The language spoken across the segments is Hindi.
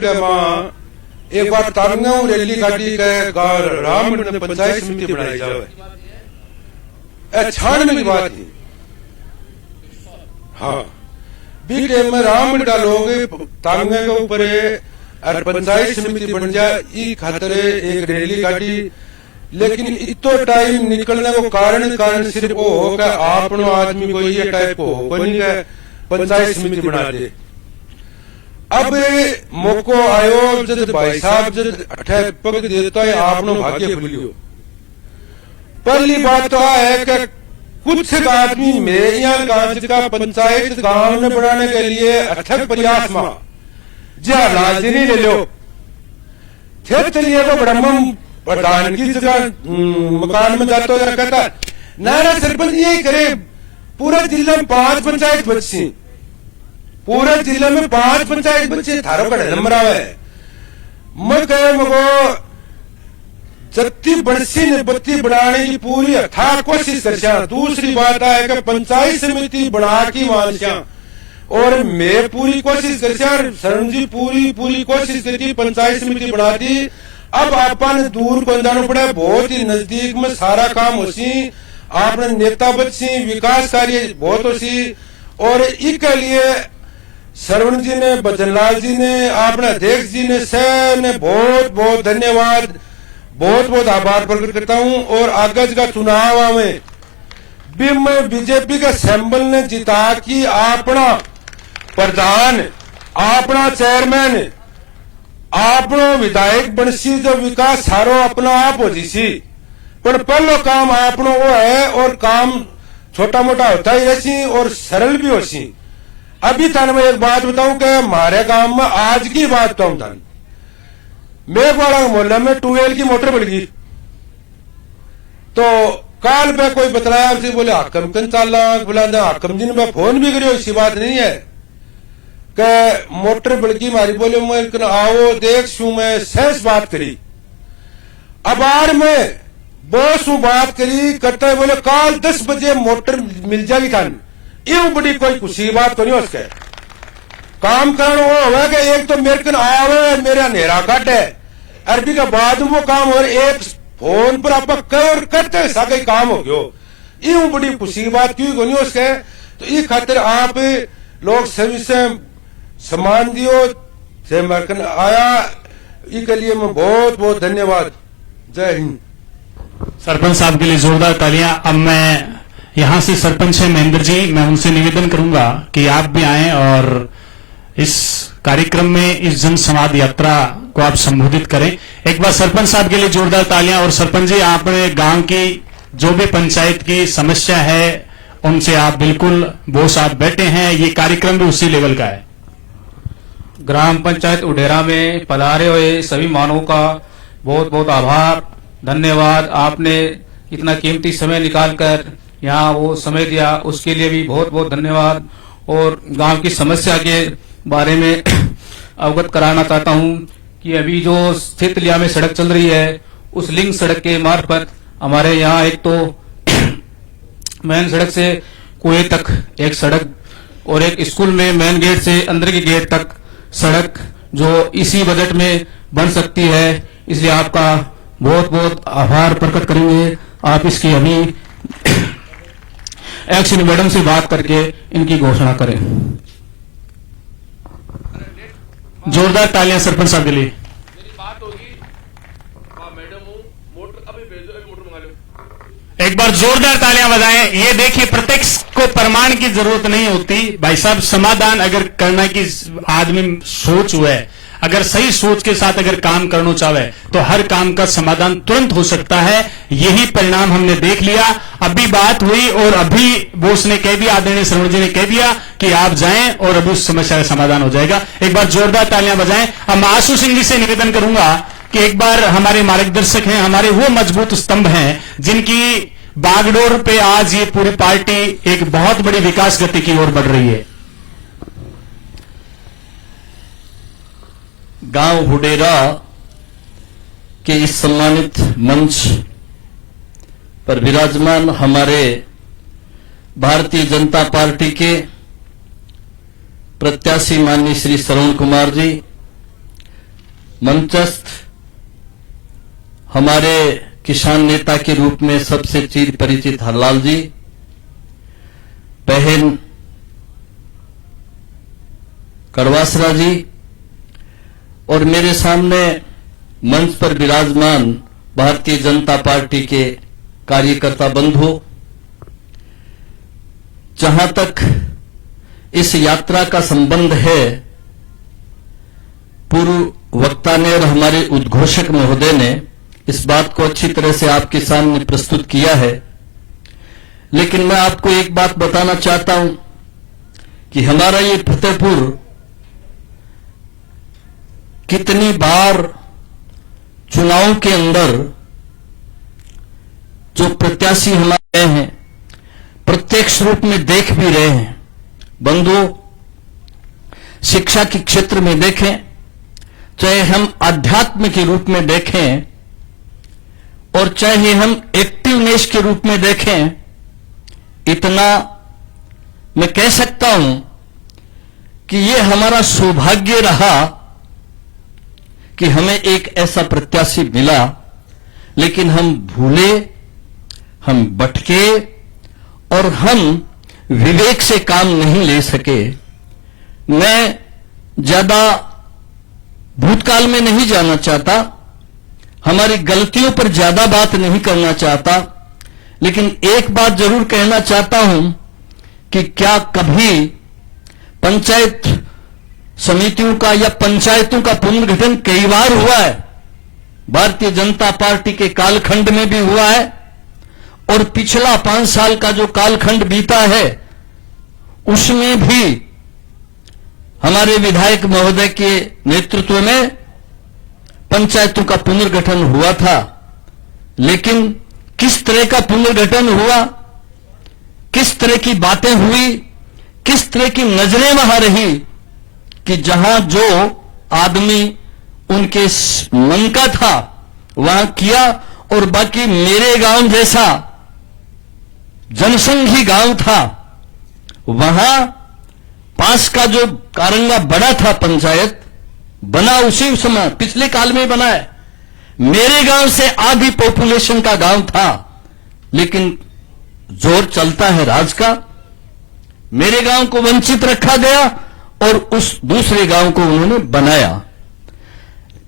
कड़े मां एक बार तारंगाऊ रैली काटी के गांव रामगढ़ में पंचायत समिति बनाई जावे। छानने की बात थी। हाँ, बीटे में रामगढ़ का लोग तारंगा के ऊपर और पंचायत समिति बन जाए ई खातिर एक रैली काटी। लेकिन इतो टाइम निकलने को कारण सिर्फ वो हो कि आपनो आदमी कोई ये टाइप हो कोई नहीं पंचायत समिति बना दे। अब मौको आयो जब भाई साहब जब अठे पग देता है आपनो भाग्य खुलियो। पहली बात तो है कि कुछ आदमी में यहाँ गांव का पंचायत गांव में बनाने के लिए अथक प्रयास में जा लाजनी ले लो थे चलिए तो ब्रह्म प्रधान की जगह मकान में जाता है कहता ना सरपंच यही करे। पूरे जिले में 5 पंचायत बची, पूरे जिले में 5 पंचायत बच्चे थारो का नंबर आवे। मैं कहे मगो जत्ती बड़सी ने बत्ती बढ़ाने की पूरी अथाह कोशिश कर। दूसरी बात है कि पंचायत समिति बना की मानसिया और मैं पूरी कोशिश कर शरण जी पूरी कोशिश करी पंचायत समिति बना दी। अब आपने दूर को जाना पड़े, बहुत ही नजदीक में सारा काम होसी। आपने नेता बच्ची विकास कार्य बहुत होसी और इसके लिए श्रवण जी ने बचनलाल जी ने अपने अध्यक्ष जी ने सब ने बहुत बहुत धन्यवाद बहुत आभार प्रकट करता हूं। और आगे का चुनाव में भी मैं बीजेपी के सैंबल ने जिता की अपना प्रधान अपना चेयरमैन आपनो विधायक बनसी जो विकास सारो अपना आप हो जीसी। पर पहलो काम आपनो वो है और काम छोटा मोटा होता ही रहसी और सरल भी होसी। अभी तन मैं एक बात बताऊं कि हमारे गांव में आज की बात बताऊं तन मेघवाड़ा मोहल्ले में ट्यूबवेल की मोटर बढ़ गई। तो काल पे कोई बतलाया उसे बोले हकम कन चाला बोला हकम जी ने मैं फोन भी करियो। ऐसी बात नहीं है कि मोटर बड़की मारी बोले मैं आओ देख शू मैं सहस बात करी। अब आर में बहुत शू बात करी करता है बोले काल 10 बजे मोटर मिल जाएगी थान। ये बड़ी कोई खुशी बात तो नहीं उसके काम करना वो होगा कि एक तो मेरे कन आवे मेरा नेरा काट है अरबी का बाद वो काम और एक फोन पर आप करते साके काम हो गयो। ये बड़ी खुशी बात क्यों को नहीं उसके। तो ये खातिर आप लोग सभी से सम्मान दियो से मरकन आया इसके लिए मैं बहुत बहुत धन्यवाद। जय हिंद। सरपंच साहब के लिए जोरदार तालियां। अब मैं यहाँ से सरपंच है महेंद्र जी, मैं उनसे निवेदन करूंगा कि आप भी आएं और इस कार्यक्रम में इस जन संवाद यात्रा को आप संबोधित करें। एक बार सरपंच साहब के लिए जोरदार तालियां। और सरपंच जी आपने गांव की जो भी पंचायत की समस्या है उनसे आप बिल्कुल बोस आप बैठे हैं, ये कार्यक्रम भी उसी लेवल का है। ग्राम पंचायत उडेरा में पधारे हुए सभी मानवों का बहुत बहुत आभार धन्यवाद। आपने इतना कीमती समय निकालकर यहाँ वो समय दिया उसके लिए भी बहुत बहुत धन्यवाद। और गांव की समस्या के बारे में अवगत कराना चाहता हूँ कि अभी जो स्थित लिया में सड़क चल रही है उस लिंक सड़क के मार्फत हमारे यहाँ एक तो मेन सड़क से कुएं तक एक सड़क और एक स्कूल में मेन गेट से अंदर के गेट तक सड़क जो इसी बजट में बन सकती है। इसलिए आपका बहुत बहुत आभार प्रकट करेंगे। आप इसकी अभी एक्शन मैडम से बात करके इनकी घोषणा करें। जोरदार तालियां सरपंच साहब के लिए। एक बार जोरदार तालियां बजाएं। ये देखिए प्रत्यक्ष को प्रमाण की जरूरत नहीं होती भाई साहब। समाधान अगर करना की आदमी सोच हुआ है, अगर सही सोच के साथ अगर काम करना चाहे तो हर काम का समाधान तुरंत हो सकता है। यही परिणाम हमने देख लिया। अभी बात हुई और अभी बोस ने कह दिया, आदरणीय श्रवण जी ने कह दिया कि आप जाएं और अभी उस समस्या का समाधान हो जाएगा। एक बार जोरदार तालियां बजाएं। अब मैं आशु सिंह जी से निवेदन करूंगा कि एक बार हमारे मार्गदर्शक हैं, हमारे वो मजबूत स्तंभ हैं जिनकी बागडोर पे आज ये पूरी पार्टी एक बहुत बड़ी विकास गति की ओर बढ़ रही है। गांव हुडेरा के इस सम्मानित मंच पर विराजमान हमारे भारतीय जनता पार्टी के प्रत्याशी माननीय श्री श्रवण कुमार जी, मंचस्थ हमारे किसान नेता के रूप में सबसे चिर परिचित हरलाल जी, बहन कड़वासरा जी और मेरे सामने मंच पर विराजमान भारतीय जनता पार्टी के कार्यकर्ता बंधु, जहां तक इस यात्रा का संबंध है, पूर्व वक्ता ने और हमारे उद्घोषक महोदय ने इस बात को अच्छी तरह से आपके सामने प्रस्तुत किया है। लेकिन मैं आपको एक बात बताना चाहता हूं कि हमारा ये फतेहपुर कितनी बार चुनाव के अंदर जो प्रत्याशी हमारे हैं प्रत्यक्ष रूप में देख भी रहे हैं। बंधुओं, शिक्षा के क्षेत्र में देखें, चाहे हम आध्यात्म के रूप में देखें और चाहे हम एक्टिवनेस के रूप में देखें, इतना मैं कह सकता हूं कि ये हमारा सौभाग्य रहा कि हमें एक ऐसा प्रत्याशी मिला। लेकिन हम भूले, हम भटके और हम विवेक से काम नहीं ले सके। मैं ज्यादा भूतकाल में नहीं जाना चाहता, हमारी गलतियों पर ज्यादा बात नहीं करना चाहता, लेकिन एक बात जरूर कहना चाहता हूं कि क्या कभी पंचायत समितियों का या पंचायतों का पुनर्गठन कई बार हुआ है। भारतीय जनता पार्टी के कालखंड में भी हुआ है और पिछला 5 साल का जो कालखंड बीता है उसमें भी हमारे विधायक महोदय के नेतृत्व में पंचायतों का पुनर्गठन हुआ था। लेकिन किस तरह का पुनर्गठन हुआ, किस तरह की बातें हुई, किस तरह की नजरें वहां रही कि जहां जो आदमी उनके मन का था वहां किया और बाकी मेरे गांव जैसा जनसंघी गांव था वहां पास का जो कारंगा बड़ा था पंचायत बना उसी समय पिछले काल में बना है। मेरे गांव से आधी पॉपुलेशन का गांव था, लेकिन जोर चलता है राज का। मेरे गांव को वंचित रखा गया और उस दूसरे गांव को उन्होंने बनाया।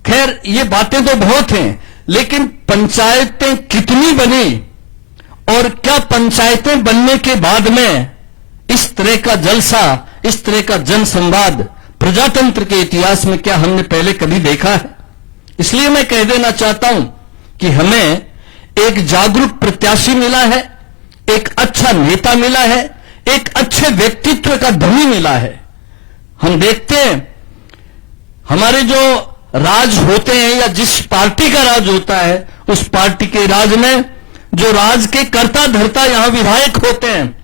खैर ये बातें तो बहुत हैं, लेकिन पंचायतें कितनी बनी और क्या पंचायतें बनने के बाद में इस तरह का जलसा, इस तरह का जन संवाद प्रजातंत्र के इतिहास में क्या हमने पहले कभी देखा है? इसलिए मैं कह देना चाहता हूं कि हमें एक जागरूक प्रत्याशी मिला है, एक अच्छा नेता मिला है, एक अच्छे व्यक्तित्व का धनी मिला है। हम देखते हैं हमारे जो राज होते हैं या जिस पार्टी का राज होता है उस पार्टी के राज में जो राज के कर्ता धर्ता यहां विधायक होते हैं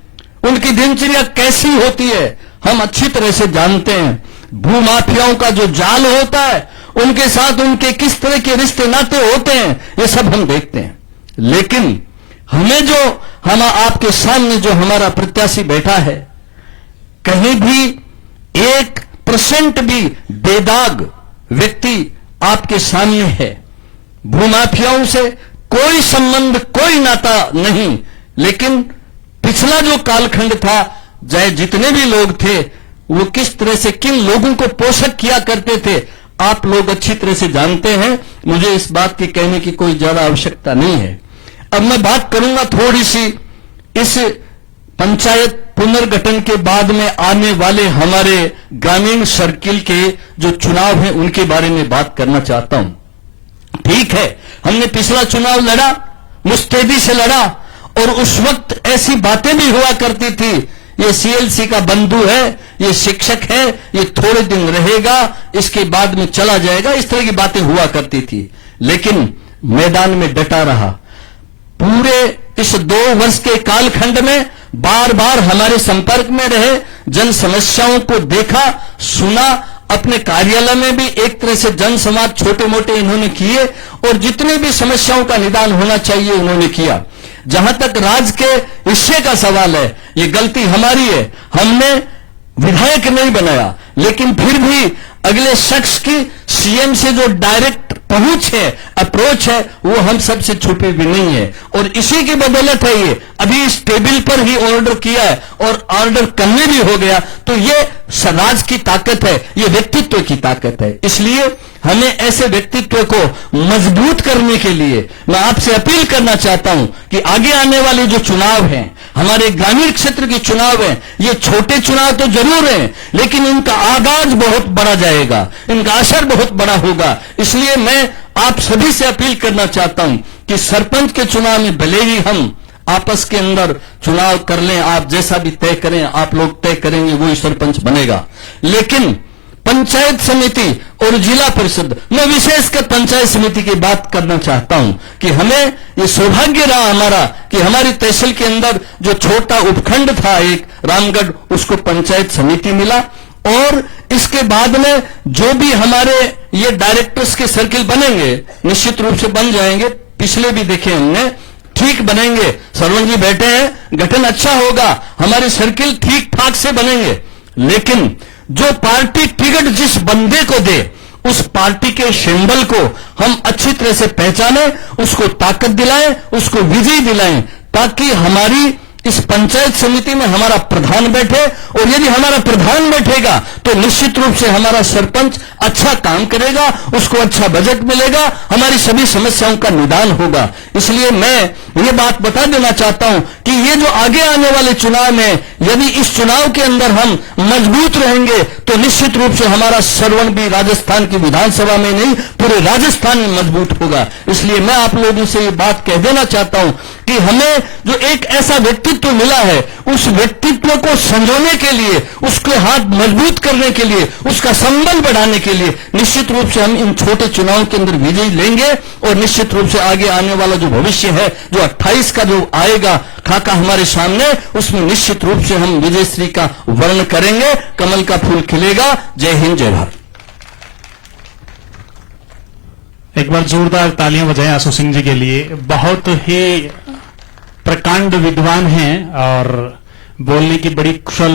उनकी दिनचर्या कैसी होती है हम अच्छी तरह से जानते हैं। भूमाफियाओं का जो जाल होता है उनके साथ उनके किस तरह के रिश्ते नाते होते हैं ये सब हम देखते हैं। लेकिन हमें जो हम आपके सामने जो हमारा प्रत्याशी बैठा है कहीं भी 1% भी बेदाग व्यक्ति आपके सामने है। भूमाफियाओं से कोई संबंध, कोई नाता नहीं। लेकिन पिछला जो कालखंड था, चाहे जितने भी लोग थे वो किस तरह से किन लोगों को पोषक किया करते थे आप लोग अच्छी तरह से जानते हैं। मुझे इस बात के कहने की कोई ज्यादा आवश्यकता नहीं है। अब मैं बात करूंगा थोड़ी सी इस पंचायत पुनर्गठन के बाद में आने वाले हमारे ग्रामीण सर्किल के जो चुनाव हैं उनके बारे में बात करना चाहता हूं। ठीक है, हमने पिछला चुनाव लड़ा, मुस्तैदी से लड़ा और उस वक्त ऐसी बातें भी हुआ करती थी, ये सीएलसी का बंधु है, ये शिक्षक है, ये थोड़े दिन रहेगा, इसके बाद में चला जाएगा, इस तरह की बातें हुआ करती थी। लेकिन मैदान में डटा रहा। पूरे इस 2 वर्ष के कालखंड में बार बार हमारे संपर्क में रहे, जन समस्याओं को देखा, सुना, अपने कार्यालय में भी एक तरह से जन संवाद छोटे मोटे इन्होंने किए और जितने भी समस्याओं का निदान होना चाहिए उन्होंने किया। जहां तक राज के हिस्से का सवाल है, ये गलती हमारी है, हमने विधायक नहीं बनाया, लेकिन फिर भी अगले शख्स की सीएम से जो डायरेक्ट पहुंच है, अप्रोच है, वो हम सबसे छुपी भी नहीं है। और इसी की बदौलत है ये अभी इस टेबल पर ही ऑर्डर किया है और ऑर्डर करने भी हो गया। तो ये राज की ताकत है, ये व्यक्तित्व की ताकत है। इसलिए हमें ऐसे व्यक्तित्व को मजबूत करने के लिए मैं आपसे अपील करना चाहता हूं कि आगे आने वाले जो चुनाव हैं, हमारे ग्रामीण क्षेत्र के चुनाव हैं, ये छोटे चुनाव तो जरूर हैं, लेकिन इनका आगाज बहुत बड़ा जाएगा, इनका असर बहुत बड़ा होगा। इसलिए मैं आप सभी से अपील करना चाहता हूं कि सरपंच के चुनाव में भले ही हम आपस के अंदर चुनाव कर लें, आप जैसा भी तय करें, आप लोग तय करेंगे, वही सरपंच बनेगा, लेकिन पंचायत समिति और जिला परिषद, मैं विशेषकर पंचायत समिति की बात करना चाहता हूं कि हमें ये सौभाग्य रहा हमारा कि हमारी तहसील के अंदर जो छोटा उपखंड था एक रामगढ़, उसको पंचायत समिति मिला। और इसके बाद में जो भी हमारे ये डायरेक्टर्स के सर्किल बनेंगे, निश्चित रूप से बन जाएंगे, पिछले भी देखे हमने, ठीक बनेंगे। सरवण जी बैठे हैं, गठन अच्छा होगा, हमारे सर्किल ठीक ठाक से बनेंगे। लेकिन जो पार्टी टिकट जिस बंदे को दे, उस पार्टी के सिंबल को हम अच्छी तरह से पहचाने, उसको ताकत दिलाएं, उसको विजय दिलाएं, ताकि हमारी इस पंचायत समिति में हमारा प्रधान बैठे। और यदि हमारा प्रधान बैठेगा तो निश्चित रूप से हमारा सरपंच अच्छा काम करेगा, उसको अच्छा बजट मिलेगा, हमारी सभी समस्याओं का निदान होगा। इसलिए मैं ये बात बता देना चाहता हूं कि ये जो आगे आने वाले चुनाव में, यदि इस चुनाव के अंदर हम मजबूत रहेंगे तो निश्चित रूप से हमारा सरवण भी राजस्थान की विधानसभा में नहीं, पूरे राजस्थान में मजबूत होगा। इसलिए मैं आप लोगों से ये बात कह देना चाहता हूं कि हमें जो एक ऐसा व्यक्तित्व मिला है, उस व्यक्तित्व को संजोने के लिए, उसके हाथ मजबूत करने के लिए, उसका संबल बढ़ाने के लिए निश्चित रूप से हम इन छोटे चुनावों के अंदर विजय लेंगे। और निश्चित रूप से आगे आने वाला जो भविष्य है, जो 28 का जो आएगा खाका हमारे सामने, उसमें निश्चित रूप से हम विजयश्री का वर्ण करेंगे, कमल का फूल खिलेगा। जय हिंद, जय भारत। एक बार जोरदार तालियां बजाएं आशु सिंह जी के लिए। बहुत ही प्रकांड विद्वान हैं और बोलने की बड़ी कुशल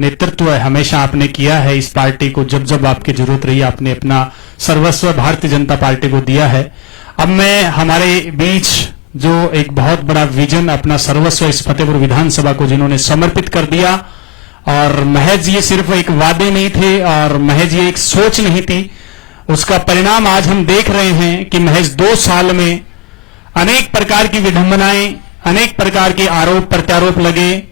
नेतृत्व है, हमेशा आपने किया है इस पार्टी को। जब जब आपकी जरूरत रही, आपने अपना सर्वस्व भारतीय जनता पार्टी को दिया है। अब मैं हमारे बीच जो एक बहुत बड़ा विजन, अपना सर्वस्व इस फतेहपुर विधानसभा को जिन्होंने समर्पित कर दिया, और महज ये सिर्फ एक वादे नहीं थे और महज ये एक सोच नहीं थी, उसका परिणाम आज हम देख रहे हैं कि महज 2 साल में अनेक प्रकार की विडंबनाएं, अनेक प्रकार के आरोप प्रत्यारोप लगे।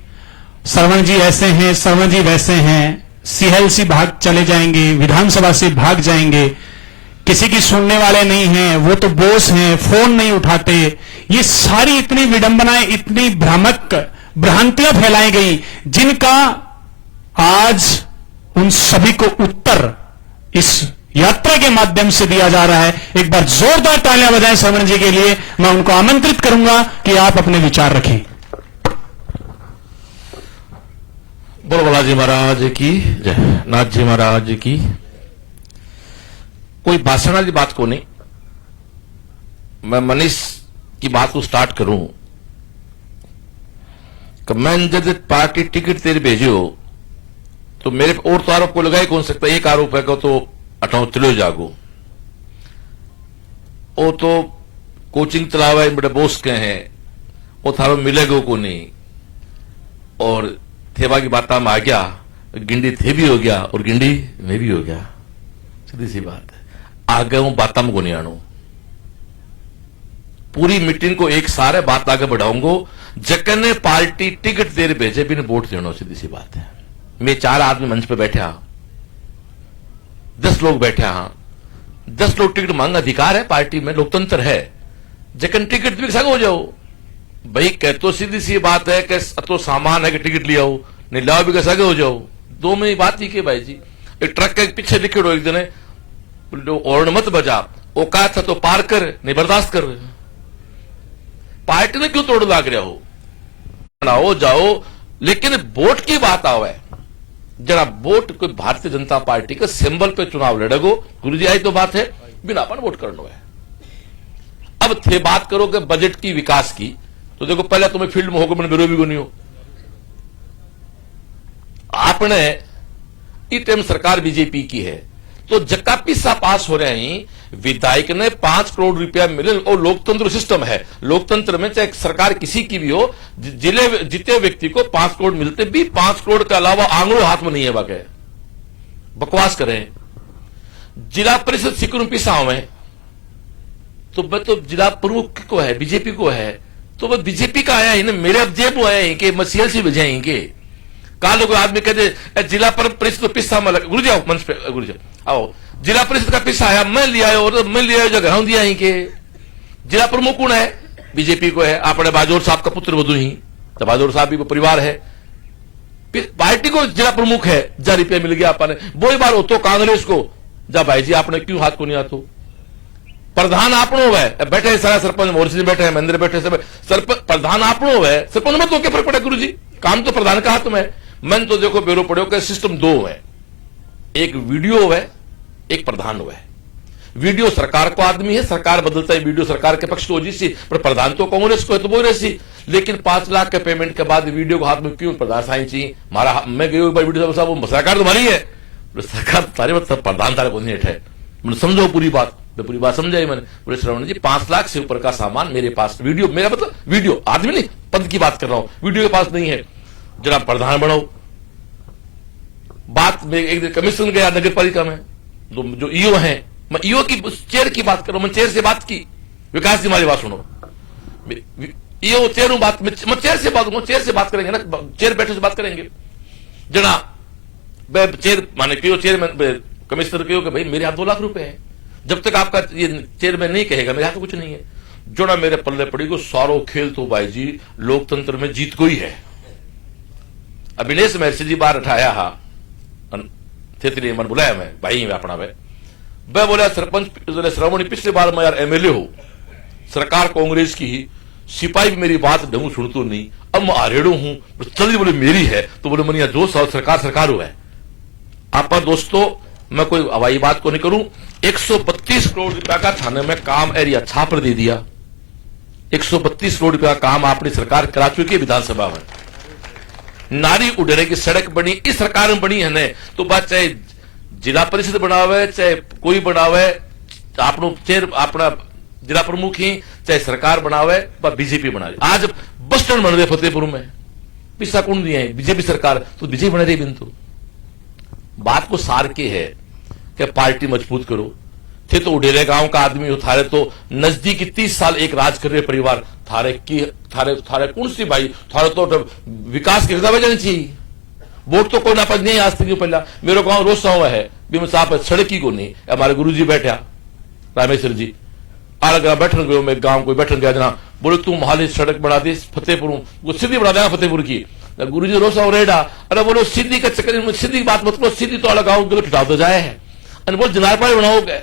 सरवण जी ऐसे हैं, सरवण जी वैसे हैं, सीएलसी भाग चले जाएंगे, विधानसभा से भाग जाएंगे, किसी की सुनने वाले नहीं हैं, वो तो बोस हैं, फोन नहीं उठाते। ये सारी इतनी विडंबनाएं, इतनी भ्रामक भ्रांतियां फैलाई गई, जिनका आज उन सभी को उत्तर इस यात्रा के माध्यम से दिया जा रहा है। एक बार जोरदार तालियां बजाएं सरवण जी के लिए। मैं उनको आमंत्रित करूंगा कि आप अपने विचार रखें। बोलो बालाजी महाराज की जय, नाथ जी महाराज की। कोई भाषण वाली बात को नहीं, मैं मनीष की बात को स्टार्ट करूं कि मैं जब पार्टी टिकट तेरे भेजो तो मेरे और तो आरोप को लगा ही कौन सकता। एक आरोप है तो अठाओ तिलो जागो, वो तो कोचिंग तलावा बड़े बोस के हैं, वो थारो मिलेगो को नहीं। और थेवा की बात में आ गया, गिंडी थे भी हो गया और गिंडी में भी हो गया, सीधी सी बात है। आगे हूं बात में को नहीं आणू, पूरी मीटिंग को एक सारे बात आगे बढ़ाऊंगो। जकन ने पार्टी टिकट तेरे भेजे भी ने वोट देना, सीधी सी बात है। मैं 4 आदमी मंच पे बैठे, 10 लोग बैठे, हाँ 10 लोग टिकट मांग अधिकार है, पार्टी में लोकतंत्र है। जकन टिकट भी सगो हो जाओ भाई, कह तो सीधी सी बात है कि तो सामान है कि टिकट ले आओ, नहीं लाओ भी सगे हो जाओ। 2 में ही बात ही के भाई जी, एक ट्रक के पीछे लिखे एक दिन और मत बजा, औकात था तो पार कर, नहीं बर्दाश्त कर। पार्टी ने क्यों तोड़ लाग रहा हो, आओ जाओ, लेकिन वोट की बात आवे जरा, वोट कोई भारतीय जनता पार्टी के सिंबल पे चुनाव लड़ेगो, गुरु जी आई तो बात है, बिना अपन वोट करना है। अब थे बात करो कि बजट की विकास की, तो देखो पहले तुम्हें फील्ड में होगा, मैंने विरोधी को नहीं हो। आपने इस टाइम सरकार बीजेपी की है, तो जक्का पिस्सा पास हो रहे हैं, विधायक ने 5 करोड़ रुपया मिले, और लोकतंत्र सिस्टम है, लोकतंत्र में चाहे सरकार किसी की भी हो, जिले जीते व्यक्ति को 5 करोड़ मिलते भी 5 करोड़ के अलावा आंगड़ों हाथ में नहीं है। वाकई बकवास करें। जिला परिषद सिकुम पिसाओं में तो मैं तो जिला प्रमुख को है, बीजेपी को है, तो वह बीजेपी का आया है ना, मेरे अब जेब आया है कि मसीहल से बजाएंगे। काल को आदमी कहते जिला परिषद तो पिस्सा में गुरु जी आओ मंच पे, गुरु जी आओ, जिला परिषद का पिस्सा आया, मैं लिया और मैं लिया जो घर दिया ही के जिला प्रमुख कौन है, बीजेपी को है, अपने बाजोर साहब का पुत्र वधु ही, तो बाजोर साहब भी परिवार है, पार्टी को जिला प्रमुख है, 1000 रुपया मिल गया आपने, वो ही बार हो तो कांग्रेस को जा भाई जी आपने क्यों हाथ को नहीं आतो, प्रधान आपनो है, बैठे सारा सरपंच मोर्चे बैठे हैं, महेंद्र बैठे सब प्रधान आपनो है, सरपंच में तो क्या फर्क पड़ा गुरु जी, काम तो प्रधान का हाथ में है। मैंने तो देखो बेरो पड़ो के सिस्टम 2 है, एक वीडियो है, एक प्रधान है। वीडियो सरकार को आदमी है, सरकार बदलता है, वीडियो सरकार के पक्ष को जी, पर प्रधान तो कांग्रेस को है, तो वो रही, लेकिन 5 लाख के पेमेंट के बाद वीडियो को हाथ में क्यों प्रधान साई चाहिए, मारा मैं गई वीडियो साहब सरकार तुम्हारी है, सरकार तारे मतलब प्रधान तारे को नहीं है, समझो पूरी बात, पूरी बात समझाई मैंने। बोले श्रवण जी 5 लाख से ऊपर का सामान मेरे पास, वीडियो मेरा मतलब वीडियो, आदमी नहीं पद की बात कर रहा हूं, वीडियो के पास नहीं है, जरा प्रधान बनाओ। बात में एक दिन कमीशन गया नगर पालिका में, जो ईओ है, मैं ईओ की चेयर की बात कर रहा हूं, मैं चेयर से बात की, विकास जी हमारी बात सुनो, ईओ चेयर बात, मैं चेयर से बात करूंगा, चेयर से बात करेंगे ना, चेयर बैठे से बात करेंगे, जना चेयर माने क्यों चेयर कमिश्नर क्यों कि भाई मेरे हाथ 2 लाख रुपए हैं, जब तक आपका ये चेयरमैन नहीं कहेगा मेरे हाथ तो कुछ नहीं है, जो ना मेरे पल्ले पड़ी को सारो खेल तो भाई जी लोकतंत्र में जीत को ही है। अभिनेश महर्षि जी बार उठाया हा थे मन बुलाया मैं भाई अपना मैं बोला सरपंच श्रवणी पिछली बार मैं यार एमएलए हो, सरकार कांग्रेस की ही, सिपाही भी मेरी बात ढंग सुनतो नहीं, अब मैं आरेड़ो हूं, चल बोले मेरी है, तो बोले मनिया 2 साल सरकार हुआ है। आप दोस्तों मैं कोई हवाई बात को नहीं करूं, 132 करोड़ रुपया का थाने में काम एरिया छापर दे दिया, 132 करोड़ रुपया का काम अपनी सरकार करा चुकी है विधानसभा में। नारी उडेरे की सड़क बनी इस सरकार में बनी है ने, तो बात चाहे जिला परिषद बनावे चाहे कोई बनावे, अपनो चेयर अपना जिला प्रमुख ही चाहे सरकार बनावे बीजेपी बना रही। आज बस स्टैंड बन रहे फतेहपुर में, पिस्सा कौन दिए है बीजेपी सरकार, तो बीजेपी बना रही बिंदु। बात को सार के है कि पार्टी मजबूत करो, थे तो उडेरे गांव का आदमी हो, थारे तो नजदीकी 30 साल एक राज कर रहे परिवार, थारे कौन सी भाई, थारे तो विकास की हृदय जानी चाहिए, वोट तो कोई नापज नहीं आज तक। पहला मेरे गांव रोसा हुआ है भी साहब सड़क ही को नहीं, हमारे गुरु जी बैठा रामेश्वर जी अलग बैठन गयो, मैं गांव कोई बैठन गया जना, बोले तू मोहाली सड़क बना दी फतेहपुर, वो सीधी बना देगा फतेहपुर की, गुरु जी रोसा हो रेडा, अरे बोलो सीधी का चक्कर में सीधी बात मत करो, सीधी तो अलग गाँव ठुटा तो जाए है, अरे बोल जनारपाड़ी बनाओगे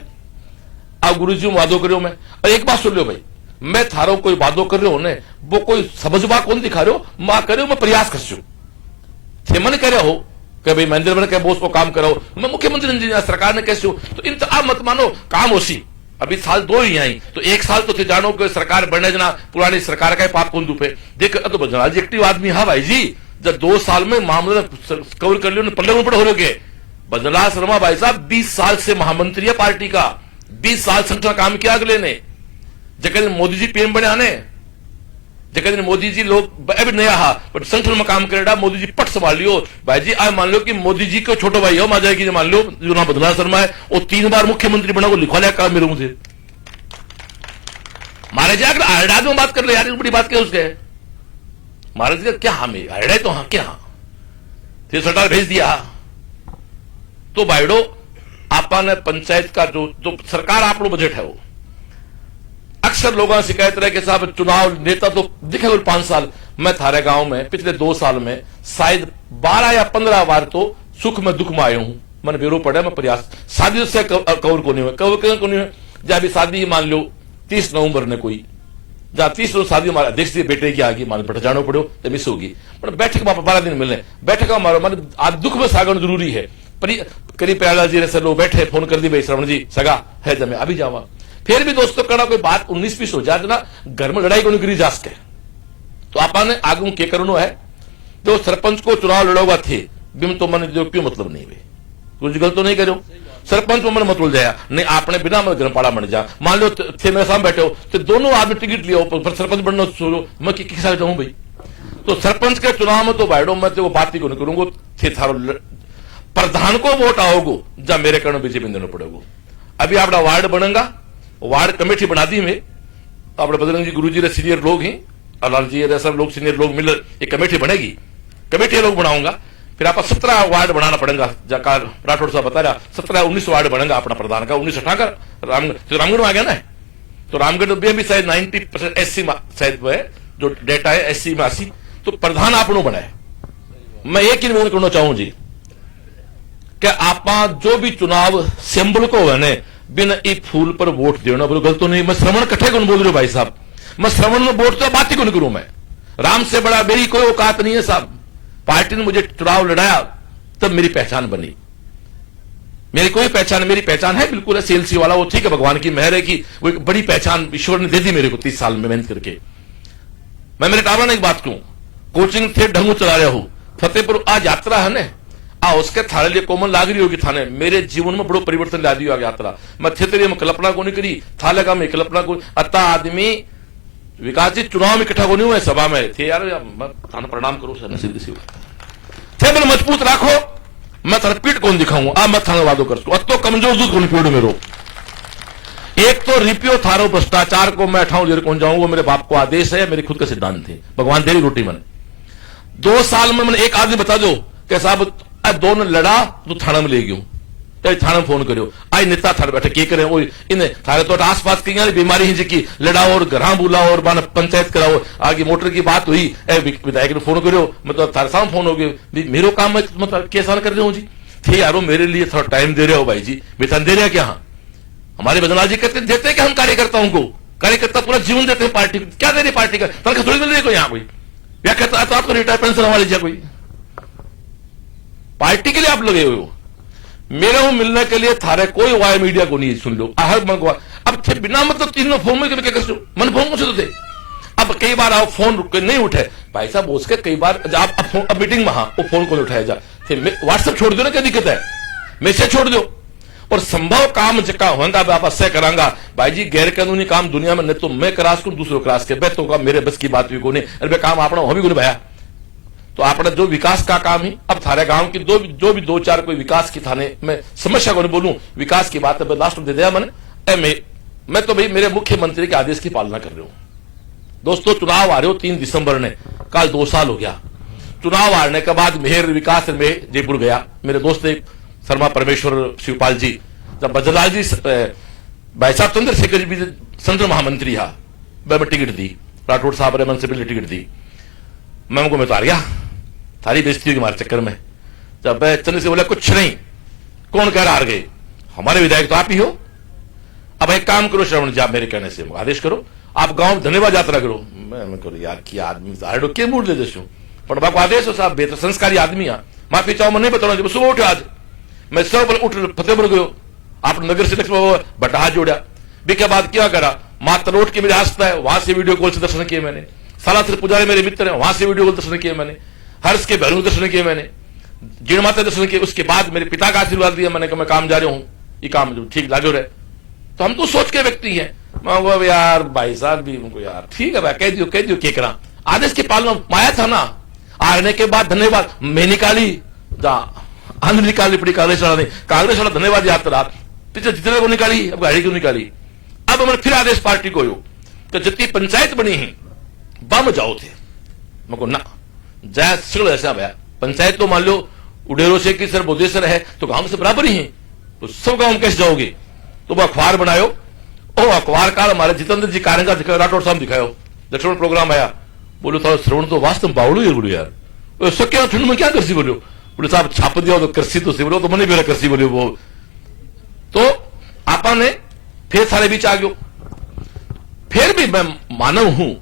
आप गुरु जी वादो करो। मैं और एक बात सुन लो भाई, मैं थारो कोई वादो कर रहे हो ने, वो कोई समझबा कौन दिखा रहे हो, मां करे मैं प्रयास कर थे मन कह रहे हो कि भाई महेंद्र बने के बोस को काम करो, मैं मुख्यमंत्री सरकार ने कैसे हो, तो इन आप मत मानो काम होसी, अभी साल 2 ही आई, तो 1 साल तो थे जानो कि सरकार बढ़ने जना पुरानी सरकार का पाप कौन दुपे देख, तो बजराज एक्टिव आदमी हाँ भाई जी, जब 2 साल में मामला कवर कर लियो पल्ले ऊपर हो रहे बजला शर्मा भाई साहब 20 साल से महामंत्री है पार्टी का, 20 साल संगठन काम किया अगले ने, जगह मोदी जी पीएम बने आने, जगह मोदी जी लोग अभी नया हा बट संगठन में काम करेगा, मोदी जी पट संभाल लियो भाई जी। आज मान लो कि मोदी जी को छोटो भाई हो मा जाएगी, मान लो जो ना बदला शर्मा है वो 3 बार मुख्यमंत्री बना, वो लिखवा लिया काम मेरे मुझे महाराज जी। अगर आयडा में बात कर ले यार, बड़ी बात क्या उसके महाराज जी क्या हमें आयडा तो हाँ क्या फिर सरकार भेज दिया, तो भाईडो आपा ने पंचायत का जो सरकार आप लोग बजट है वो अक्सर लोगों से शिकायत रहे कि साहब चुनाव नेता तो दिखे 5 साल, मैं थारे गांव में पिछले 2 साल में शायद 12 या 15 बार तो सुख में दुख में आया हूं, मैंने बेरो पड़ा मैं प्रयास शादी से कवर को नहीं हुआ, कवर को नहीं हुआ, जब अभी शादी मान लो 30 नवंबर ने कोई जहां 30 लोग शादी हमारे अध्यक्ष बेटे की आगे मान बैठ जाना पड़ो तो मिस होगी, बैठक में 12 दिन मिलने, बैठक हमारा मान आज दुख में सागन जरूरी है, करीब प्रयागराज जी ने लोग बैठे फोन कर दी भाई श्रवण जी सगा है जब मैं अभी जावा, फिर भी दोस्तों कड़ा कोई बात 19-20 हो जाए ना घर में लड़ाई को नहीं करी जा सके, तो आपने आगे क्या करना है, जो सरपंच को चुनाव लड़ोगा थे बिम तो मन जो क्यों मतलब नहीं हुए कुछ गलत तो नहीं करो, सरपंच में मत उलझाया नहीं, आपने बिना मत ग्रमपाड़ा बन जा। मान लो थे मेरे सामने बैठे हो तो दोनों आदमी टिकट लिया हो, पर सरपंच बनना सोचो, मैं किस साथ जाऊं भाई? तो सरपंच के चुनाव में तो बैठो, मैं तो बात ही को नहीं करूंगा। थे थारो प्रधान को वोट आओगो जब मेरे कारण बीजेपी देना पड़ेगा। अभी आपका वार्ड बनेगा, वार्ड कमेटी बना दी में, अपने बजरंग जी गुरु जी सीनियर लोग हैं, अलाल जी सब लोग सीनियर लोग मिल एक कमेटी बनेगी, कमेटी लोग बनाऊंगा। फिर आप 17 वार्ड बनाना पड़ेगा, जहाँ राठौड़ साहब बता रहा 17-19 वार्ड बनेगा अपना प्रधान का। 19 हटाकर रामगढ़ में आ गया ना, तो रामगढ़ में भी शायद 90% SC शायद है, जो डेटा है SC में 80, तो प्रधान आपनो बनाए। मैं एक ही निवेदन करना चाहूं जी कि आप जो भी चुनाव सिंबल को है ने बिना ई फूल पर वोट देना बोलो गलत तो नहीं। मैं श्रवण कट्ठे को बोल रही हूं भाई साहब, मैं श्रवण में वोट तो बात ही को नहीं करूं। मैं राम से बड़ा मेरी कोई औकात नहीं है साहब। पार्टी ने मुझे चुनाव लड़ाया तब मेरी पहचान बनी, मेरी कोई पहचान, मेरी पहचान है बिल्कुल है सेल्सी वाला, वो ठीक है, भगवान की मेहर है कि वो एक बड़ी पहचान ईश्वर ने दे दी मेरे को 30 साल में मेहनत करके। मैं मेरे टावरा ने एक बात कहूं, कोचिंग थे ढंगू चला रहा हूं, फतेहपुर आज यात्रा है ना, उसके थाने लिए कॉमन लाग रही होगी थाने, मेरे जीवन में बड़ो परिवर्तन ला दी यात्रा। मैं थे में कल्पना को नहीं करी, थाले का में कल्पना को अता आदमी विकास जी चुनाव में इकट्ठा को नहीं हुए सभा में थे यार, थाना प्रणाम करो सर सीधी सी थे बोले मजबूत राखो, मैं थाने पीठ कौन दिखाऊंगा, अब मैं थाने वादो कर सकूं, तो कमजोर दूध कौन पीड़ मेरो। एक तो रिपियो थारो भ्रष्टाचार को मैं उठाऊं जरूर कौन जाऊंगा, मेरे बाप को आदेश है, मेरे खुद का सिद्धांत थे, भगवान तेरी रोटी मैंने 2 साल में मैंने एक आदमी बता दो कि साहब दोनों लड़ा तो थाना में ले गयो, थाना में फोन करो, आई नेता थाने बैठे के करे वो इन थारे तो आसपास की बीमारी है जी लड़ाओ और घर बुलाओ और मान पंचायत कराओ, आगे मोटर की बात हुई विधायक ने फोन करो, मतलब थारे सामने फोन हो गया, मेरो काम में मतलब कैसा कर रहे हो जी थे यारो, मेरे लिए थोड़ा टाइम दे रहे हो भाई जी, वेतन दे रहे हैं क्या? हमारे बदनाम जी कहते देते हैं कि हम कार्यकर्ताओं को, कार्यकर्ता पूरा जीवन देते हैं पार्टी को, क्या दे रहे पार्टी का तनखा थोड़ी मिल रही कोई यहाँ कोई क्या कहता है, तो आपको रिटायर पेंशन हमारे लीजिए कोई पार्टी के लिए आप लगे हुए हो, मेरे को मिलने के लिए थारे कोई वाया मीडिया को नहीं सुन लो हर मंगवा। अब थे बिना मतलब 3 फोन में क्या कर मन फोन मुझे तो थे, अब कई बार आप फोन नहीं उठे भाई साहब उसके कई बार आप मीटिंग में हाँ वो फोन को उठाया जा व्हाट्सएप छोड़ दो ना, क्या दिक्कत है, मैसेज छोड़ दो और संभव काम जका होगा आप असह करांगा भाई जी। गैर कानूनी काम दुनिया में न तो मैं क्रास करूं दूसरों क्रास के बेतों का मेरे बस की बात भी को नहीं, अरे काम अपना हो भी को नहीं भाया। तो आपने जो विकास का काम ही अब थारे गांव की जो भी 2-4 कोई विकास की थाने में समस्या को नहीं बोलूं, विकास की बात है लास्ट में दे दिया मैंने, मैं तो भाई मेरे मुख्यमंत्री के आदेश की पालना कर रहा हूं। दोस्तों चुनाव आ रहे हो 3 दिसंबर ने, कल 2 साल हो गया चुनाव हारने के बाद मेहर विकास में जयपुर गया, मेरे दोस्त एक शर्मा परमेश्वर शिवपाल जी, जब बजलाल जी भाई साहब चंद्रशेखर जी भी संसद महामंत्री हा, मैं टिकट दी, राठौड़ साहब ने मन से पहले टिकट दी, मैं उनको मैं तो हार गया थारी बेइज्जती के हमारे चक्कर में। जब चंद्र से बोला कुछ नहीं, कौन कह रहा हार गए, हमारे विधायक तो आप ही हो, अब एक काम करो श्रवण जी आप मेरे कहने से आदेश करो, आप गांव धन्यवाद यात्रा करो। मैं करो यार की आदमी हारो के मूड ले देशो पर बापू आदेश हो साहब, बेहतर संस्कारी आदमी है, माफी चाहो मैं नहीं बताऊंगा। सुबह उठे आज मैं सब उठ फतेहपुर गयो, आप नगर से बटा जोड़ा भी के बाद क्या करा, माता रोड की मेरी आस्था है, वहां से वीडियो कॉल से दर्शन किए मैंने, सालासर पुजारी मेरे मित्र हैं वहां से वीडियो कॉल दर्शन किए मैंने, हर्ष के बहनों दर्शन किए मैंने, जीण माता दर्शन किए, उसके बाद मेरे पिता का आशीर्वाद दिया, मैंने कहा मैं काम जा रहा हूं, ये काम जो ठीक लागो रहे। तो हम तो सोच के व्यक्ति हैं, मैं यार भाई साहब भी उनको यार ठीक है भाई कह दियो के करा, आदेश की पालना माया था ना। आने के बाद धन्यवाद मैं निकाली आंध्र निकाली पड़ी कांग्रेस वाला धन्यवाद यात्रा पीछे जितने को निकाली, अब गाड़ी क्यों निकाली। अब मैंने फिर आदेश पार्टी को तो जितनी पंचायत बनी है बम जाओ थे, मैं ना जय सिगड़ ऐसा भैया पंचायत तो मान लो उडेरो से कि सर बोधेसर है तो गांव से बराबर ही है, तो सब गांव कैसे जाओगे। तो वो अखबार बनायो, ओ अखबार काल हमारे जितेंद्र जी कारेंगा दिखाओ, राठौड़ साहब दिखाओ, दक्षिण प्रोग्राम आया, बोलो तो श्रवण तो वास्तव बावड़ू ही बोलो यार सब क्या ठंड में क्या करसी बोलो, बोले साहब छाप दिया तो कृषि तो बोलो तो मैंने भी कृषि बोलो वो। तो आपा ने फिर सारे बीच आ गयो, फिर भी मैं मानव हूं,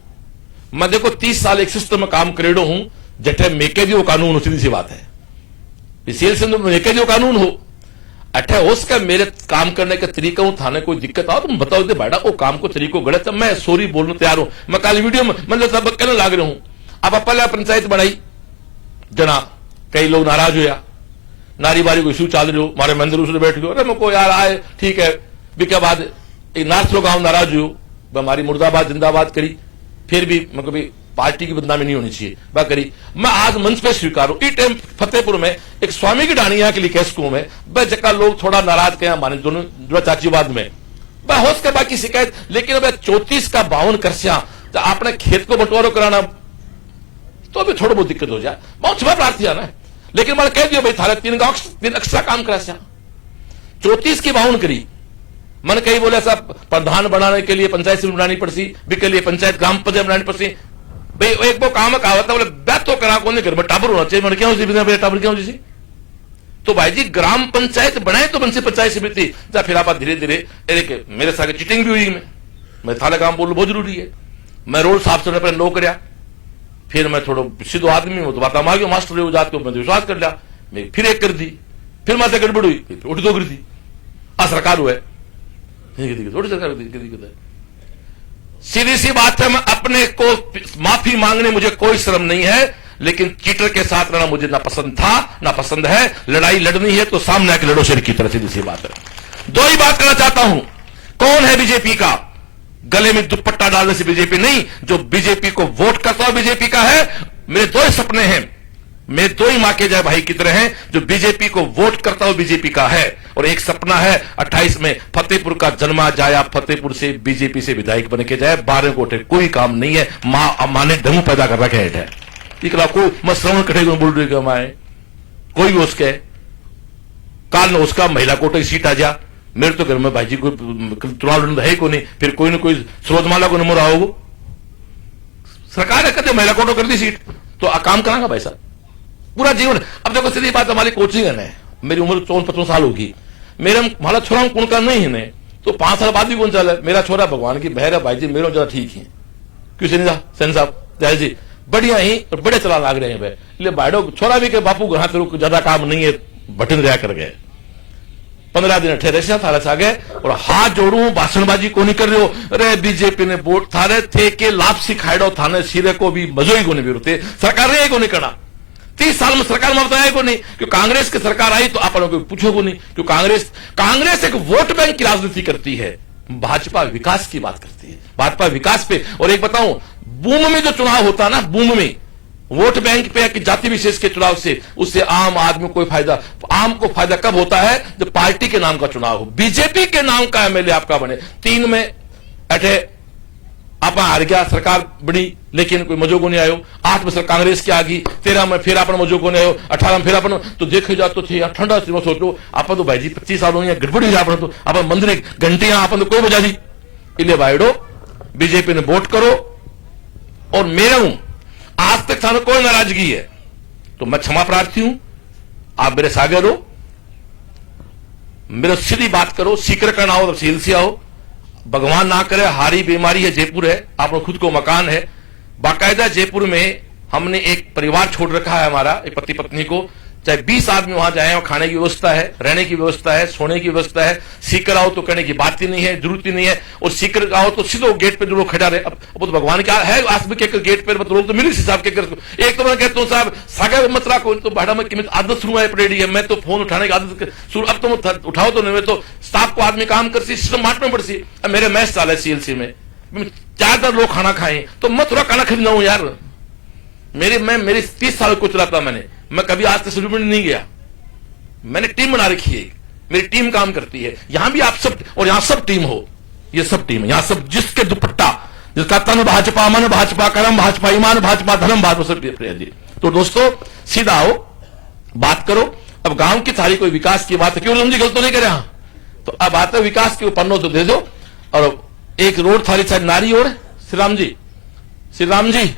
मैं देखो 30 साल एक सिस्टम में काम करेडो हूं, जटे मेके जो कानून हो, सीधी सी बात है सेल से मेके जो कानून हो अठे उसका मेरे काम करने का तरीका हूं, थाने कोई दिक्कत आओ तुम बताओ दे बैठा वो काम को तरीको गलत है, मैं सॉरी बोलने तैयार हूं। मैं कल वीडियो में मतलब सब कहने लाग रहा हूं, अब पहले पंचायत बनाई जना कई लोग नाराज हुआ, नारी बारी को इशू चाल रहे हो, मारे मंदिर उसने बैठ गयो, अरे मुझको यार आए ठीक है भी क्या बात है, नार्थ लोग गाँव नाराज हो, हमारी मुर्दाबाद जिंदाबाद करी, फिर भी मैं कभी पार्टी की बदनामी नहीं होनी चाहिए, वह करी। मैं आज मंच पे स्वीकारू ई टाइम फतेहपुर में एक स्वामी की डाणी के लिए कैसको में वह जगह लोग थोड़ा नाराज के माने दोनों चाचीवाद में वह होश के बाकी शिकायत, लेकिन वह 34 का 52 करसिया तो आपने खेत को बंटवारो कराना तो भी थोड़ा बहुत दिक्कत हो जाए, बहुत क्षमा प्रार्थी है ना, लेकिन मैंने कह दिया भाई थारे 3 एक्स्ट्रा काम करा 34 की 52 करी। मन कहीं बोले साहब प्रधान बनाने के लिए पंचायत समिति बनानी पड़ती, भी के लिए पंचायत ग्राम पंचायत बनानी पड़ती, भाई एक वो काम कहावत है बोले बैत तो करा कौन घर में टाबर होना चाहिए, मैंने क्या हो टाबर क्या हो जी, तो भाई जी ग्राम पंचायत बनाए तो बनसी पंचायत समिति जा, फिर आप धीरे धीरे मेरे साथ चीटिंग भी हुई, मैं थाले काम बोलना बहुत जरूरी है, मैं रोड साफ करने पर नो कर, फिर मैं थोड़ा सीधो आदमी हूं तो बात मांगी मास्टर हो जाते हो, मैंने विश्वास कर लिया, मैं फिर एक कर दी, फिर माते गड़बड़ हुई, फिर उठ दो कर दी, आ सरकार हुआ थोड़ी सरकार। सीधी सी बात है, मैं अपने को माफी मांगने मुझे कोई शर्म नहीं है, लेकिन चीटर के साथ रहना मुझे ना पसंद था ना पसंद है, लड़ाई लड़नी है तो सामने आके लड़ो शरीर की तरह, सीधी सी बात है। दो ही बात करना चाहता हूं, कौन है बीजेपी का, गले में दुपट्टा डालने से बीजेपी नहीं, जो बीजेपी को वोट करता है बीजेपी का है। मेरे दो ही सपने हैं, मेरे दो ही मां के जाए भाई की तरह हैं, जो बीजेपी को वोट करता हो बीजेपी का है, और एक सपना है 28 में फतेहपुर का जन्मा जाया, फतेहपुर से बीजेपी से विधायक बन के जाए, 12 कोटे कोई काम नहीं है, मां ने ढंग पैदा कर रखे है, इकला कोई मैं श्रवण कटे बोल रही माए कोई भी उसके काल न उसका महिला कोटे की सीट आ जा, मेरे तो घर में भाई जी कोई चुनाव है को नहीं, फिर कोई ना कोई स्रोतमाला को नंबर आओगे, सरकार है कहते महिला कोटो कर दी सीट तो काम करांगा भाई साहब पूरा जीवन। अब देखो सीधी बात, हमारी कोचिंग है, मेरी उम्र 54-55 साल होगी, मेरे हमारा छोरा कौन का नहीं है तो 5 साल बाद भी कौन चला, मेरा छोरा भगवान की बहर है भाई जी, मेरे जरा ठीक है क्यों सेन साहब जय जी बढ़िया ही बड़े चला लाग रहे हैं भाई, इसलिए बाइडो छोरा भी के बापू घर तेरे ज्यादा काम नहीं है, बटन रहा कर गए 15 दिन ठहरे से थारे से आ गए, और हाथ जोड़ू भाषणबाजी को नहीं कर रहे हो, अरे बीजेपी ने वोट थारे थे के लाभ सिखाड़ो थाने सिरे को भी मजो ही को नहीं भी सरकार ने को नहीं करना, 30 साल में सरकार में बताया को नहीं, क्यों कांग्रेस की सरकार आई तो आप लोगों को पूछो को नहीं, क्यों कांग्रेस एक वोट बैंक की राजनीति करती है, भाजपा विकास की बात करती है, भाजपा विकास पे। और एक बताऊं, बूम में जो चुनाव होता ना, बूम में वोट बैंक पे कि जाति विशेष के चुनाव से उससे आम आदमी को कोई फायदा, आम को फायदा कब होता है जब पार्टी के नाम का चुनाव हो, बीजेपी के नाम का एमएलए आपका बने। 3 में अठे आप हार गया, सरकार बनी लेकिन कोई मजो को नहीं आयो, 8 में सर कांग्रेस की आ गई, 13 में फिर अपन मजो को नहीं आयो, 18 में फिर अपन तो देखे जाते थे ठंडा सोचो आप तो भाई जी 25 साल हो गड़बड़ी अपन तो अपन मंदिर घंटियां अपन तो कोई बजा दी, इले भाईडो बीजेपी ने वोट करो, और मेरे हूं आज तक थाने कोई नाराजगी है तो मैं क्षमा प्रार्थी हूं, आप मेरे सागर हो, मेरे सीधी बात करो, सीकर करना हो तो सील से आओ, भगवान ना करे हारी बीमारी है, जयपुर है, आप खुद को मकान है, बाकायदा जयपुर में हमने एक परिवार छोड़ रखा है हमारा, एक पति पत्नी को, चाहे 20 आदमी वहां जाए, खाने की व्यवस्था है, रहने की व्यवस्था है, सोने की व्यवस्था है, सीकर आओ तो कहने की बात ही नहीं है, जरूरत ही नहीं है, और सीकर आओ तो सीधो गेट पे जो लोग खड़ा रहे, अब तो भगवान क्या है आज भी कहकर गेट पर लोग तो मिली हिसाब के कर, एक तो मैं कहता हूँ साहब सागर मत रखो तो भाड़ा में आदत शुरू है पड़ेगी है, मैं तो फोन उठाने की आदत शुरू, अब तो उठाओ तो नहीं, तो स्टाफ को आदमी काम कर सी सिस्टम बांटना पड़ती, अब मेरे मैच चाल है सीएलसी में 4 लोग खाना खाए तो मैं थोड़ा खाना खरीदना हूं यार, मेरी 30 साल को चलाता मैं कभी आज तक सुरभि नहीं गया, मैंने टीम बना रखी है, मेरी टीम काम करती है, यहां भी आप सब, और यहां सब टीम हो, ये सब टीम है यहां सब, जिसके दुपट्टा जिसका तन भाजपा, मन भाजपा, कर्म भाजपा, ईमान भाजपा, धर्म भाजपा, सब तो दोस्तों सीधा आओ बात करो। अब गांव की थारी कोई विकास की बात है, क्यों जी गलत तो नहीं करे, तो अब आता है विकास के पन्नों तो दे दो, और एक रोड थारी साइड नारी रोड, श्री राम जी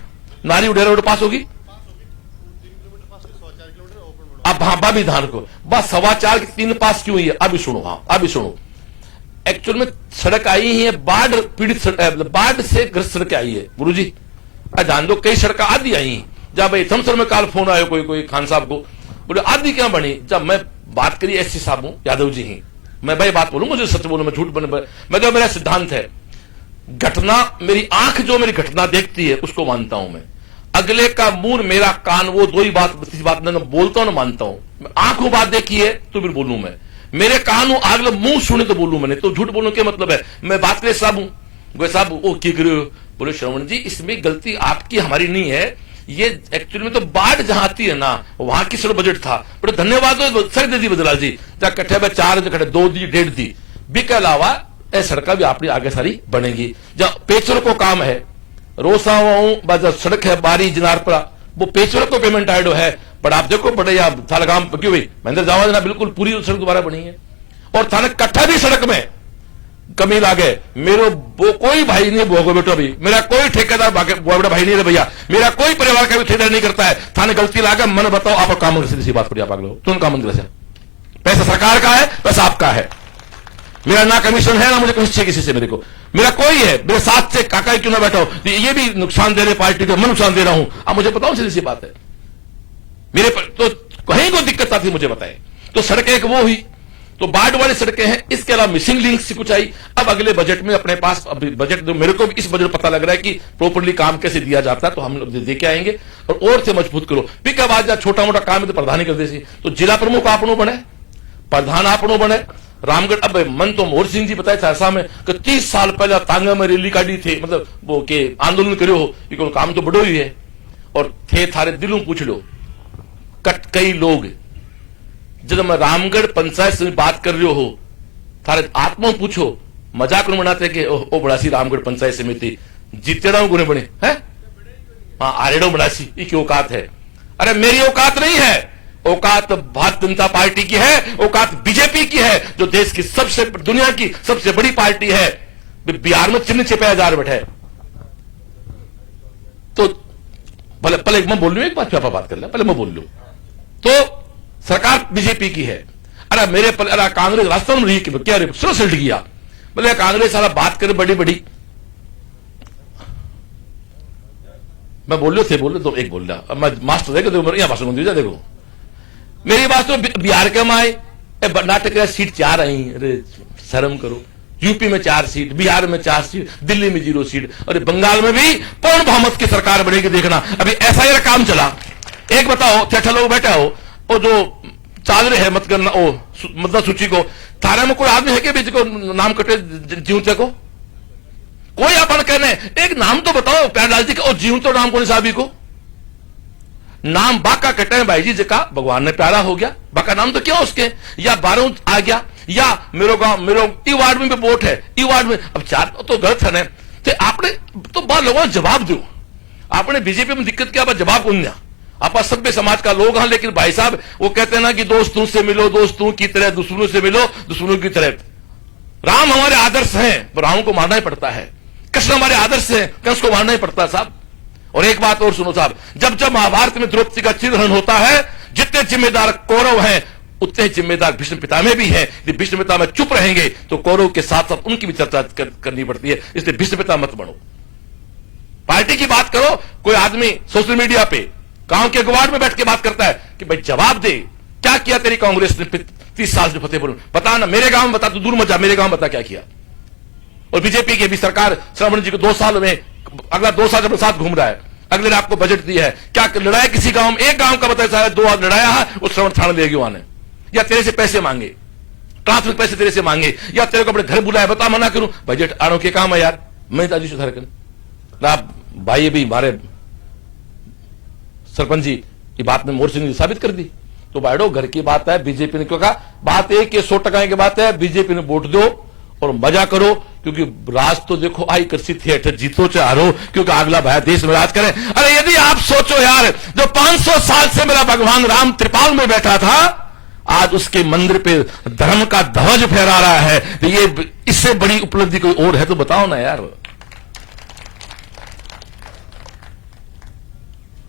नारी उड़ेरा रोड पास होगी, अब हाँ भी धान को बस 4.25 की 3 पास क्यों हुई है, अभी सुनो, हाँ अभी सुनो, एक्चुअल में सड़क आई है, बाढ़ पीड़ित बाढ़ से ग्रस्त सड़क आई है गुरु जी, जान दो कई सड़क आदि आई, जब भाई थमसर में काल फोन आयो कोई खान साहब को, बोले आदि क्या बनी, जब मैं बात करी एससी साहब हूं यादव जी ही, मैं भाई बात बोलूं, मुझे सच बोलूं, मैं झूठ बने, मैं जो मेरा सिद्धांत है, घटना मेरी आंख जो मेरी घटना देखती है उसको मानता हूं मैं, अगले का मुंह मेरा कान, वो दो ही बात मैं बोलता हूं ना मानता हूं, आंखों बात देखी है तो भी बोलूं मैं, मेरे कानों आगल मुंह सुने तो बोलूं मैंने, तो झूठ बोलूं क्या मतलब है? मैं बात करे साहब हूं, गोए साहब ओ की करे बोले श्रवण जी इसमें गलती आपकी हमारी नहीं है, ये एक्चुअली में तो बाढ़ जहां आती है ना वहां की सिर्फ बजट था, बड़े धन्यवाद हो सर दे दी बदलाल जी, जहां कट्ठे में 4 कट्ठे 2 दी 1.5 दी भी के अलावा ए सड़क भी अपनी आगे सारी बनेगी। जहां पेचर को काम है रोसा सड़क है बारी जनारपुरा वो पेचर को पेमेंट आइडो है, पर आप देखो बड़े या थालगाम क्यों भाई महेंद्र जावा ना बिल्कुल पूरी सड़क दोबारा बनी है, और थाने कट्ठा भी सड़क में कमी लागे मेरो वो कोई भाई नहीं भोगो बेटो, अभी मेरा कोई ठेकेदार बड़ा भाई नहीं है भैया, मेरा कोई परिवार का भी ठेकेदार नहीं करता है, थाने गलती लागे मन बताओ आप काम सीधी बात पड़ी आप अगले तुम काम मंदिर से पैसा सरकार का है पैसा आपका है, मेरा ना कमीशन है ना मुझे किसी से, मेरा कोई है मेरे साथ से काका क्यों ना बैठा हो, ये भी नुकसान दे रहे पार्टी को, मैं नुकसान दे रहा हूं, आप मुझे बताओ सीधी सी बात है, मेरे पर तो कहीं को दिक्कत आती मुझे बताए। तो सड़कें एक वो हुई, तो बाढ़ वाली सड़कें हैं, इसके अलावा मिसिंग लिंक से कुछ आई। अब अगले बजट में अपने पास अभी बजट मेरे को भी इस बजट पता लग रहा है कि प्रॉपरली काम कैसे दिया जाता है, तो हम लोग दे के आएंगे और से मजबूत करो। फिर क्या बात छोटा मोटा काम है तो प्रधान कर दे, तो जिला प्रमुख आपनो बने, प्रधान आपनो बने, रामगढ़ अब मन तो मोहर सिंह जी बताए सरसा में कि 30 साल पहले तांगा में रैली काटी थे, मतलब वो के आंदोलन करो हो कि काम तो बड़ो ही है, और थे थारे दिलों पूछ लो कट कई लोग जब मैं रामगढ़ पंचायत से बात कर रहे हो थारे आत्मा पूछो मजाक न बनाते कि ओ बड़ासी रामगढ़ पंचायत समिति जीतेड़ा गुने बने हैं, हाँ आरेड़ो बड़ासी ये की औकात है? अरे मेरी औकात नहीं है, औकात भारतीय जनता पार्टी की है, औकात बीजेपी की है, जो देश की सबसे दुनिया की सबसे बड़ी पार्टी है। बिहार में चिन्ह छिपाया जा रहा बैठे, तो भले पहले मैं बोल लू एक बात, बात कर ले पहले मैं बोल लू, तो सरकार बीजेपी की है। अरे मेरे अरे कांग्रेस रास्ता में रही क्या रे रिजल्ट किया, बोले कांग्रेस सारा बात करे बड़ी बड़ी, मैं बोल लो थे बोल तो एक बोल रहा मैं मास्टर देखो यहाँ भाषण मंदिर देखो मेरी बात तो बिहार के माए कर्नाटक में सीट 4 आई, अरे शर्म करो, यूपी में 4 सीट, बिहार में 4 सीट, दिल्ली में 0 सीट, और बंगाल में भी पूर्ण बहुमत की सरकार बनेगी, देखना अभी ऐसा ही काम चला। एक बताओ ठेठा लोग बैठा हो वो जो चाल रहे है मत करना ओ मतलब सूची को, थारे में कोई आदमी है क्या बीच को नाम कटे जीवते को, कोई अपन कहने एक नाम तो बताओ प्यारलाल जी का, जीव तो नाम कौन साहबी को नाम बाका कटे भाई जी का भगवान ने प्यारा हो गया, बाका नाम तो क्या उसके, या 12 आ गया, या मेरो गांव मेरो ई वार्ड में भी वोट है, ई वार्ड में अब 4 तो गलत है ना, तो आपने तो बार लोगों जवाब दो, आपने बीजेपी में दिक्कत क्या जवाब कौन दिया, आप सभ्य समाज का लोग हैं, लेकिन भाई साहब वो कहते हैं ना कि दोस्तों से मिलो दोस्तों की तरह, दुश्मनों से मिलो दुश्मनों की तरह। राम हमारे आदर्श हैं, राम को मारना ही पड़ता है, कृष्ण हमारे आदर्श हैं, कृष्ण को मारना ही पड़ता है साहब। और एक बात और सुनो साहब, जब जब महाभारत में द्रौपदी का चिरहरण होता है, जितने जिम्मेदार कौरव हैं उतने जिम्मेदार भीष्म पितामह भी हैं, यदि भीष्म पितामह चुप रहेंगे तो कौरव के साथ साथ उनकी भी चर्चा करनी पड़ती है, इसलिए भीष्म पितामह मत बनो, पार्टी की बात करो। कोई आदमी सोशल मीडिया पे गांव के अखबार में बैठ के बात करता है कि भाई जवाब दे क्या किया तेरी कांग्रेस ने 30 साल से फतेहपुर, बता ना मेरे गांव में बता, तू दूर मत जा, मेरे गांव में बता क्या किया। और बीजेपी की भी सरकार श्रवण जी को 2 साल में अगला 2 साल अपने साथ घूम रहा है, अगले ने आपको बजट दिया है, क्या लड़ाया किसी गांव में, एक गांव का बताया साहब 2 आदमी लड़ाया है, उस श्रवण थाने ले गया ने, या तेरे से पैसे मांगे, ट्रांसफर पैसे तेरे से मांगे, या तेरे को अपने घर बुलाया, बता मना करूं, बजट आड़ों के काम है यार, मैं ताजी सुधार कर भाई भी हमारे सरपंच जी की बात में मोर सिंह ने साबित कर दी। तो बाइडो घर की बात है, बीजेपी ने क्यों कहा, बात एक ये 100% की बात है, बीजेपी ने वोट दो और मजा करो, क्योंकि राज तो देखो आई कृषि थिएटर जीतो चाहे हारो, क्योंकि अगला भाई देश में राज करें। अरे यदि आप सोचो यार, जो 500 साल से मेरा भगवान राम त्रिपाल में बैठा था, आज उसके मंदिर पे धर्म का ध्वज फहरा रहा है, तो ये इससे बड़ी उपलब्धि कोई और है तो बताओ ना यार,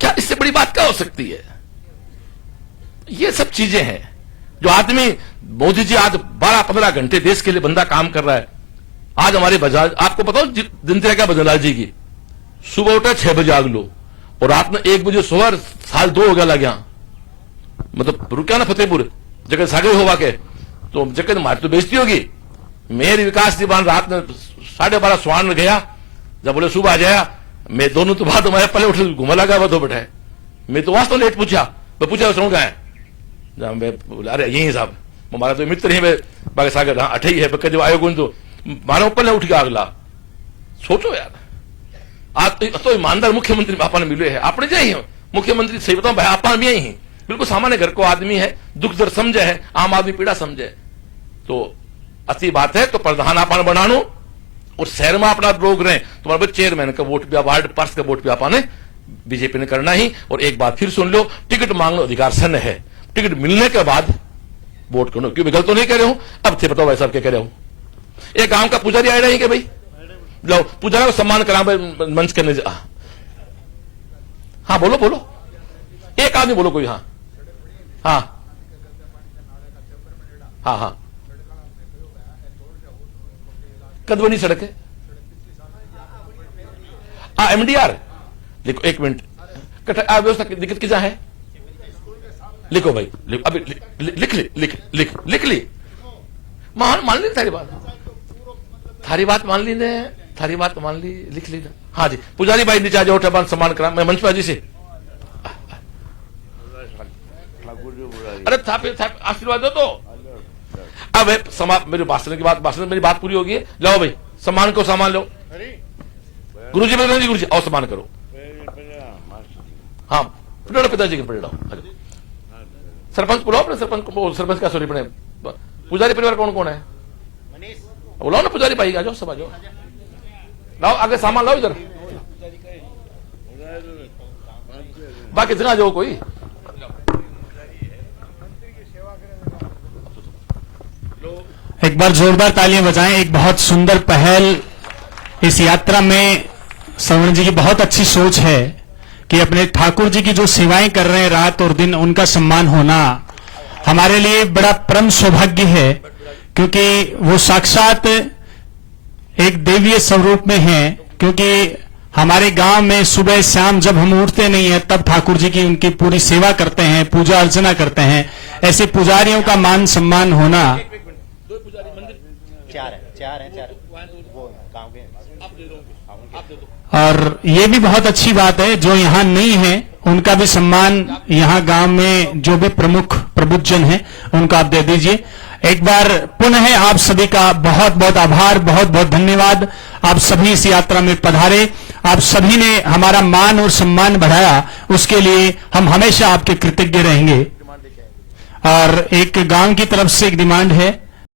क्या इससे बड़ी बात क्या हो सकती है। ये सब चीजें हैं जो आदमी, मोदी जी आज 12-15 घंटे देश के लिए बंदा काम कर रहा है। आज हमारे बजाज आपको बताओ दिनचर्या क्या बदलाल जी की, सुबह उठा 6 बजे आग लो और रात में 1 बजे सोवर, साल 2 हो गया लग गया, मतलब रुका ना फतेहपुर जगह सागर होवा के, तो जगह मार तो बेइज्जती होगी। मेरे विकास दीवान रात में 12:30 स्वान में गया, जब बोले सुबह आ जाया, मैं दोनों तो बात हमारे पहले उठ घुमा लगा वो तो बैठा है, मैं तो वास्तव लेट पूछा, मैं पूछा सुन कहा है, जहाँ मैं अरे यही साहब हमारा तो मित्र ही बाकी सागर हाँ अठे ही है जो आयो तो मानो ऊपर उठ गया अगला सोचो यार आज तो ईमानदार मुख्यमंत्री आपने मिले है आपने जाए मुख्यमंत्री सही बताओ भाई आप भी यही बिल्कुल सामान्य घर को आदमी है दुख दर्द समझे है आम आदमी पीड़ा समझे तो अच्छी बात है तो प्रधान आपने बनानो और शहर में अपना लोग रहे तुम्हारे चेयरमैन का वोट भी वार्ड पार्ष का वोट भी आपने बीजेपी ने करना ही और एक बात फिर सुन लो टिकट मांगने अधिकार सन है टिकट मिलने के बाद वोट करो क्यों गलत तो नहीं कह रहे हूं अब थे बताओ भाई साहब क्या कह रहे हो एक गांव का पुजारी आए रहे कि भाई लो पुजारी को सम्मान करा मंच करने हाँ बोलो बोलो एक आदमी बोलो कोई हाँ हाँ हाँ हाँ कदवनी सड़क है एमडीआर लिखो एक मिनट व्यवस्था की दिक्कत किसा है लिखो भाई अभी लिख ली लिख ली मान ली थारी बात मान ली ने थारी बात मान ली लिख ली हाँ जी पुजारी भाई नीचे आ जाओ ठबान सम्मान करा मैं मंच पर जी से अरे था आशीर्वाद दो तो अब मेरे भाषण की बात मेरी बात पूरी होगी लाओ भाई सम्मान को सम्मान लो गुरुजी बता जी गुरुजी और सम्मान करो हाँ पिताजी के पढ़ाओ सरपंच बुलाओ अपने सरपंच का सॉरी पुजारी परिवार कौन कौन है बुलाओ ना पुजारी भाई आ जाओ सब आ जाओ लाओ आगे सामान लाओ इधर बाकी जगह जाओ कोई एक बार जोरदार तालियां बजाएं। एक बहुत सुंदर पहल इस यात्रा में श्रवण जी की बहुत अच्छी सोच है कि अपने ठाकुर जी की जो सेवाएं कर रहे हैं रात और दिन उनका सम्मान होना हमारे लिए बड़ा परम सौभाग्य है क्योंकि वो साक्षात एक देवीय स्वरूप में है क्योंकि हमारे गांव में सुबह शाम जब हम उठते नहीं है तब ठाकुर जी की उनकी पूरी सेवा करते हैं पूजा अर्चना करते हैं ऐसे पुजारियों का मान सम्मान होना और ये भी बहुत अच्छी बात है जो यहाँ नहीं है उनका भी सम्मान यहाँ गांव में जो भी प्रमुख प्रबुद्धजन है उनका आप दे दीजिए। एक बार पुनः आप सभी का बहुत बहुत आभार बहुत बहुत धन्यवाद। आप सभी इस यात्रा में पधारे आप सभी ने हमारा मान और सम्मान बढ़ाया उसके लिए हम हमेशा आपके कृतज्ञ रहेंगे। और एक गांव की तरफ से एक डिमांड है